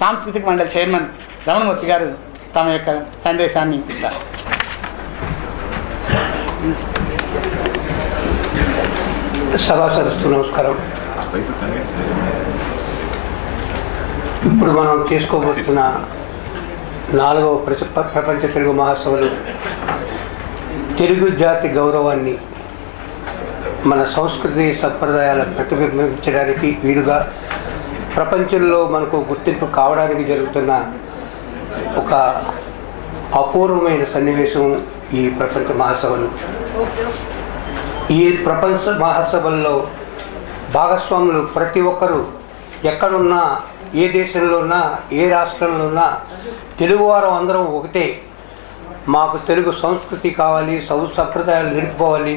సాంస్కృతిక మండలి చైర్మన్ రమణమూర్తి గారు తమ యొక్క సందేశాన్ని ఇస్తారు. సభా సదస్సు నమస్కారం. ఇప్పుడు మనం చేసుకోబోతున్న 4వ ప్రపంచ తెలుగు మహాసభలు తెలుగు జాతి గౌరవాన్ని, మన సంస్కృతి సంప్రదాయాలను ప్రతిబింబించడానికి వీలుగా ప్రపంచంలో మనకు గుర్తింపు కావడానికి జరుగుతున్న ఒక అపూర్వమైన సన్నివేశం ఈ ప్రపంచ మహాసభలు. ఈ ప్రపంచ మహాసభల్లో భాగస్వాములు ప్రతి ఒక్కరూ ఎక్కడున్నా, ఏ దేశంలో ఉన్నా, ఏ రాష్ట్రంలో ఉన్నా తెలుగువారు అందరం ఒకటే. మాకు తెలుగు సంస్కృతి కావాలి, సంప్రదాయాలు నిలుపుకోవాలి,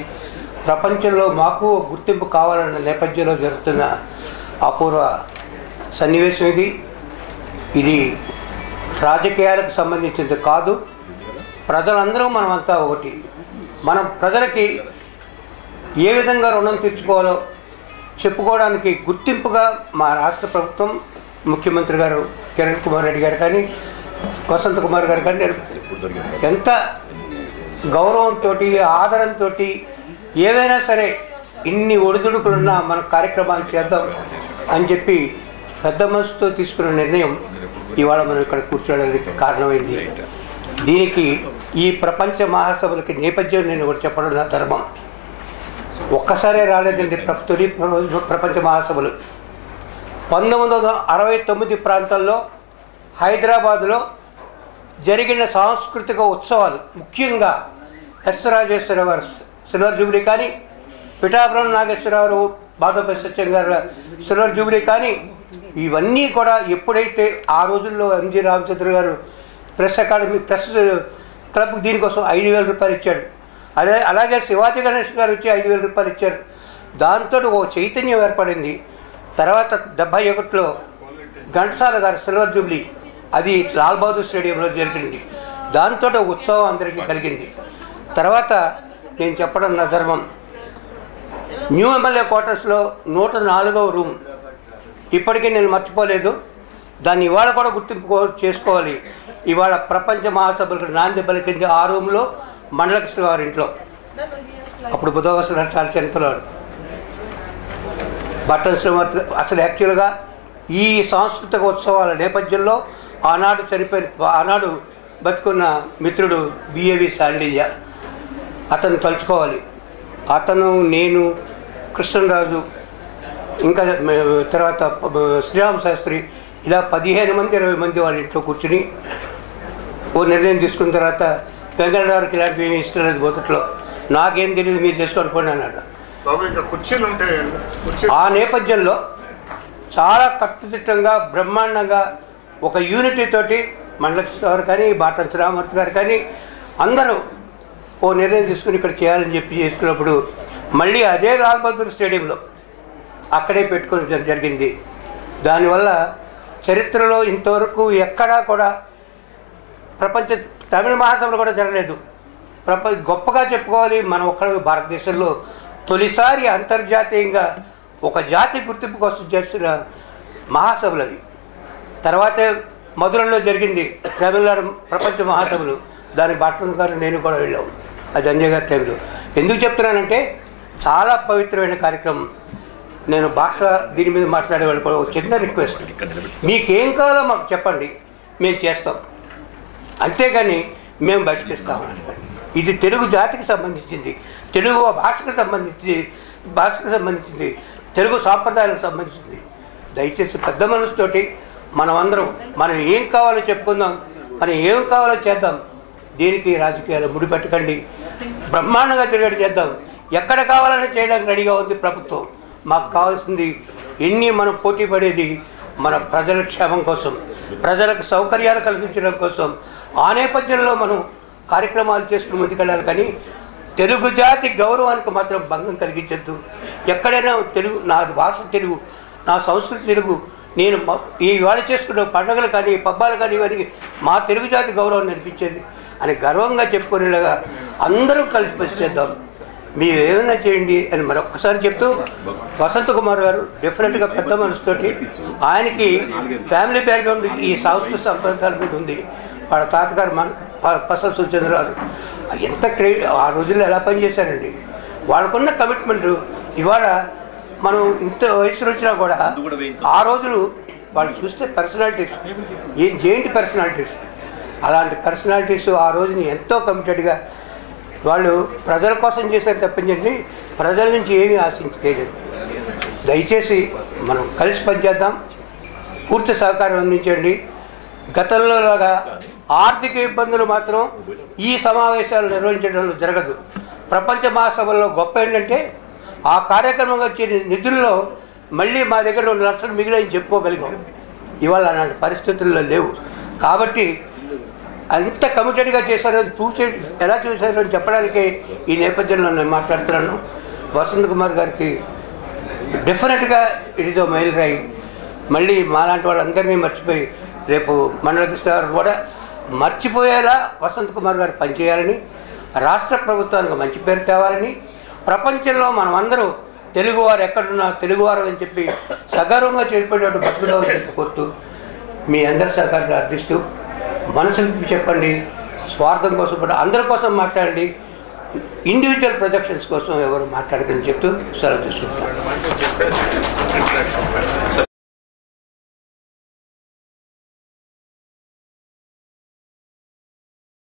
ప్రపంచంలో మాకు గుర్తింపు కావాలన్న నేపథ్యంలో జరుగుతున్న అపూర్వ సన్నివేశం ఇది రాజకీయాలకు సంబంధించింది కాదు. ప్రజలందరూ మనమంతా ఒకటి. మనం ప్రజలకి ఏ విధంగా రుణం తీర్చుకోవాలో చెప్పుకోవడానికి గుర్తింపుగా మా రాష్ట్ర ప్రభుత్వం, ముఖ్యమంత్రి గారు కిరణ్ కుమార్ రెడ్డి గారు కానీ, వసంత కుమార్ గారు కానీ ఎంత గౌరవంతో, ఆదరంతో ఏవైనా సరే ఇన్ని ఒడిదుడుకులున్నా మన కార్యక్రమాలు చేద్దాం అని చెప్పి పెద్ద మనసుతో తీసుకున్న నిర్ణయం ఇవాళ మనం ఇక్కడ కూర్చోడానికి కారణమైంది. దీనికి ఈ ప్రపంచ మహాసభలకి నేపథ్యం నేను ఒకటి చెప్పడం నా ధర్మం. ఒక్కసారే రాలేదండి తొలి ప్రపంచ మహాసభలు. 1969 ప్రాంతాల్లో హైదరాబాదులో జరిగిన సాంస్కృతిక ఉత్సవాలు, ముఖ్యంగా ఎస్ రాజేశ్వరరావు గారు సిల్వర్ జూబ్లీ కానీ, పిఠాపురం నాగేశ్వరరావు, బాదోపల్లి సత్యం గారు సిల్వర్ జూబ్లీ కానీ, ఇవన్నీ కూడా ఎప్పుడైతే ఆ రోజుల్లో ఎంజి రామచంద్ర గారు ప్రెస్ అకాడమీ, ప్రెస్ క్లబ్ దీనికోసం 5,000 రూపాయలు ఇచ్చాడు. అలాగే శివాజీ గణేష్ గారు వచ్చి 5,000 రూపాయలు ఇచ్చారు. దాంతో ఓ చైతన్యం ఏర్పడింది. తర్వాత 71లో ఘంటసాల గారు సిల్వర్ జూబ్లీ, అది లాల్ బహదూర్ స్టేడియంలో జరిగింది. దాంతో ఉత్సవం అందరికీ కలిగింది. తర్వాత నేను చెప్పడం నా ధర్మం, న్యూ ఎమ్మెల్యే క్వార్టర్స్లో 104వ రూమ్ ఇప్పటికీ నేను మర్చిపోలేదు. దాన్ని ఇవాళ కూడా గుర్తింపు చేసుకోవాలి. ఇవాళ ప్రపంచ మహాసభలకు నాంది పలికింది ఆ రూమ్లో మండలకృష్ణ గారి ఇంట్లో. అప్పుడు బుధవారం చాలా చనిపోయాడు. బట్టన్ శ్రీమూర్తి అసలు యాక్చువల్గా ఈ సాంస్కృతిక ఉత్సవాల నేపథ్యంలో ఆనాడు బతుకున్న మిత్రుడు బిఏవి శాండిల్య, అతను తలుచుకోవాలి. అతను, నేను, కృష్ణరాజు, ఇంకా తర్వాత శ్రీరామ శాస్త్రి, ఇలా 15 మంది 20 మంది వాళ్ళ ఇంట్లో కూర్చుని ఓ నిర్ణయం తీసుకున్న తర్వాత, వెంకటరావుకి ఇలాంటివి ఏమి ఇష్టం లేదు భౌతికలో, నాకేం తెలియదు, మీరు చేసుకొని పోండి అన్నాడు. ఆ నేపథ్యంలో చాలా కట్టుదిట్టంగా, బ్రహ్మాండంగా, ఒక యూనిటీతోటి మండలకృష్ణ గారు కానీ, బాటం శ్రీరామూర్తి గారు కానీ అందరూ ఓ నిర్ణయం తీసుకుని ఇక్కడ చేయాలని చెప్పి చేసుకున్నప్పుడు మళ్ళీ అదే లాల్ బహదూర్ స్టేడియంలో అక్కడే పెట్టుకోవడం జరిగింది. దానివల్ల చరిత్రలో ఇంతవరకు ఎక్కడా కూడా ప్రపంచ తమిళ మహాసభలు కూడా జరగలేదు. గొప్పగా చెప్పుకోవాలి, మనం ఒక్కడ భారతదేశంలో తొలిసారి అంతర్జాతీయంగా ఒక జాతి గుర్తింపు కోసం చేస్తున్న మహాసభలు అది. తర్వాతే మధురలో జరిగింది తమిళనాడు ప్రపంచ మహాసభలు. దానికి బాటన్ గారు నేను కూడా వెళ్ళాము, అది అంజయ్ గారి టైంలో. ఎందుకు చెప్తున్నానంటే చాలా పవిత్రమైన కార్యక్రమం. నేను భాష దీని మీద మాట్లాడేవాళ్ళు కూడా ఒక చిన్న రిక్వెస్ట్, మీకేం కావాలో మాకు చెప్పండి, మేము చేస్తాం, అంతేగాని మేము బహిష్కరిస్తామని. ఇది తెలుగు జాతికి సంబంధించింది, తెలుగు భాషకు సంబంధించింది, తెలుగు సాంప్రదాయాలకు సంబంధించింది. దయచేసి పెద్ద మనసుతోటి మనం ఏం కావాలో చెప్పుకుందాం, మనం ఏం కావాలో చేద్దాం. దీనికి రాజకీయాలు ముడిపెట్టకండి, బ్రహ్మాండంగా తిరిగేట్టు చేద్దాం. ఎక్కడ కావాలని చేయడానికి రెడీగా ఉంది ప్రభుత్వం. మాకు కావాల్సింది మనం పోటీ పడేది మన ప్రజల క్షేమం కోసం, ప్రజలకు సౌకర్యాలు కల్పించడం కోసం. ఆ నేపథ్యంలో మనం కార్యక్రమాలు చేసుకుని ముందుకెళ్ళాలి. కానీ తెలుగు జాతి గౌరవానికి మాత్రం భంగం కలిగించద్దు. ఎక్కడైనా తెలుగు, నా భాష తెలుగు, నా సంస్కృతి తెలుగు, నేను ఇవాళ చేసుకున్న పండుగలు కానీ పబ్బాలు కానీ ఇవన్నీ మా తెలుగు జాతి గౌరవం నేర్పించేది అని గర్వంగా చెప్పుకునేలాగా అందరూ కలిసి పనిచేద్దాం. మీరు ఏమైనా చేయండి అని మరొక్కసారి చెప్తూ, వసంత్ కుమార్ గారు డెఫినెట్గా పెద్ద మనసుతోటి, ఆయనకి ఫ్యామిలీ బ్యాక్గ్రౌండ్ ఈ సాంస్కృతిక సంప్రదాయాల మీద ఉంది. వాళ్ళ తాతగారు పసల సూచనరారు ఎంత ఆ రోజుల్లో ఎలా పనిచేశారండి. వాళ్ళకున్న కమిట్మెంట్ ఇవాళ మనం ఇంత వయసులో వచ్చినా కూడా ఆ రోజులు వాళ్ళు చూస్తే పర్సనాలిటీస్ జెయింట్ పర్సనాలిటీస్, అలాంటి పర్సనాలిటీస్ ఆ రోజుని ఎంతో కమిటెడ్గా వాళ్ళు ప్రజల కోసం చేశారు తప్పించండి ప్రజల నుంచి ఏమీ ఆశించలేదు. దయచేసి మనం కలిసి పనిచేద్దాం, పూర్తి సహకారం అందించండి. గతంలో లాగా ఆర్థిక ఇబ్బందులు మాత్రం ఈ సమావేశాలు నిర్వహించడంలో జరగదు. ప్రపంచ మహాసభల్లో గొప్ప ఏంటంటే ఆ కార్యక్రమం వచ్చే నిధుల్లో మళ్ళీ మా దగ్గర 2 లక్షలు మిగిలిని చెప్పుకోగలిగాం. ఇవాళ అలాంటి పరిస్థితుల్లో లేవు. కాబట్టి అంత కమిటెడ్గా చేశారో ఎలా చూశారో అని చెప్పడానికి ఈ నేపథ్యంలో నేను మాట్లాడుతున్నాను. వసంత్ కుమార్ గారికి డెఫినెట్గా ఇదితో మైలురాయి. మళ్ళీ మాలాంటి వాళ్ళందరినీ మర్చిపోయి రేపు మండల కృష్ణ గారు కూడా మర్చిపోయేలా వసంత్ కుమార్ గారు పనిచేయాలని, రాష్ట్ర ప్రభుత్వానికి మంచి పేరు తేవాలని, ప్రపంచంలో మనమందరూ తెలుగువారు ఎక్కడున్నా తెలుగువారు అని చెప్పి సగర్వంగా చేరిపోయేటట్టు బతుకుదామని కోరుతూ మీ అందరి సహకారాన్ని అర్థిస్తూ, మనసు చెప్పండి, స్వార్థం కోసం అందరి కోసం మాట్లాడండి, ఇండివిజువల్ ప్రొజెక్షన్స్ కోసం ఎవరు మాట్లాడకని చెప్తూ సెలవు తీసుకుంటాను.